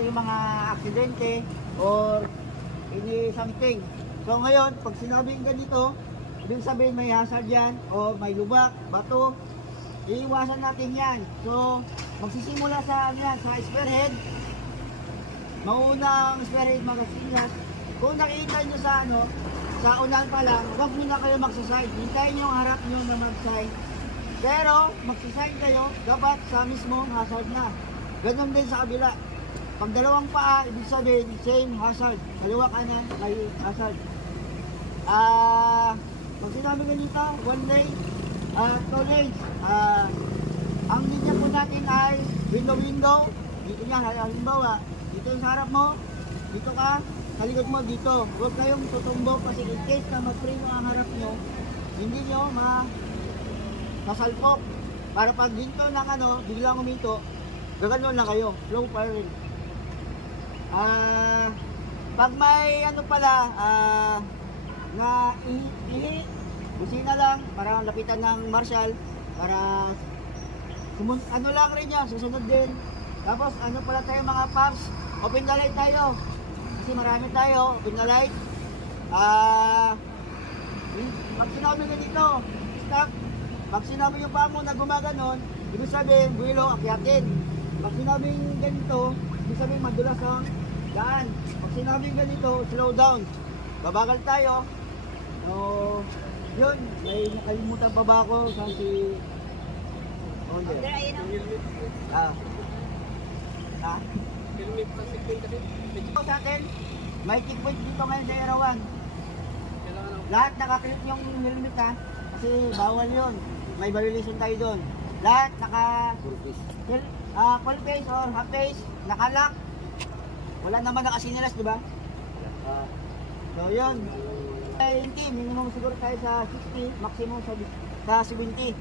natin yung mga aksidente or any something. So ngayon, pag sinabing ganito, ibig sabihin may hazard yan o may lubak, bato, iiwasan natin yan. So magsisimula sa yan, sa spearhead. Maunang spearhead magasilas. Kung nakikita nyo sa sa unahan pa lang, huwag nyo na kayo magsaside. Hintayin nyo ang harap nyo na mag-side. Pero magsaside kayo, dapat sa mismong hazard na. Ganun din sa kabila. Pag dalawang paa, ibig sabihin, same hazard. Kaliwa kanan, may hazard. Pag sinabi ganito, one lane, two lanes. Ang linya po natin ay window. Dito nga, halimbawa, dito yung sa harap mo, dito ka, sa likod mo, dito. Huwag kayong tutumbo kasi in case na mag-frame ang harap nyo, hindi nyo masalpok. Para pag dito ng biglang umito, gaganon na kayo, slow pa rin. Pag may na busina lang, para lapitan ng marshal, para lang rin yan, susunod din. Tapos pala tayo mga paps, open the light tayo. Kasi marami tayo, open the light. Pag sinabi ganito, stop. Pag sinabi yung paa mo na gumaganon, ibig sabihin, buwilo, akyatin. Pag sinabing ganito, ibig sabihin madulas ang daan. Pag sinabing ganito, slow down. Babagal tayo. So, yun, may nakalimutan pa ba ako sa si... Order, ayun o. Helmet pa si Queen kasi. Ito sa atin, may checkpoint dito ngayon sa Erawan. Kailangan ako. Lahat nakaklip yung helmet ha, kasi bawal yun. May violation tayo doon. Lahat full face or half face, nakalock. Wala naman nakasinilas, di ba? So yun. Minimum siguro tayo sa 60, maximum sa 70.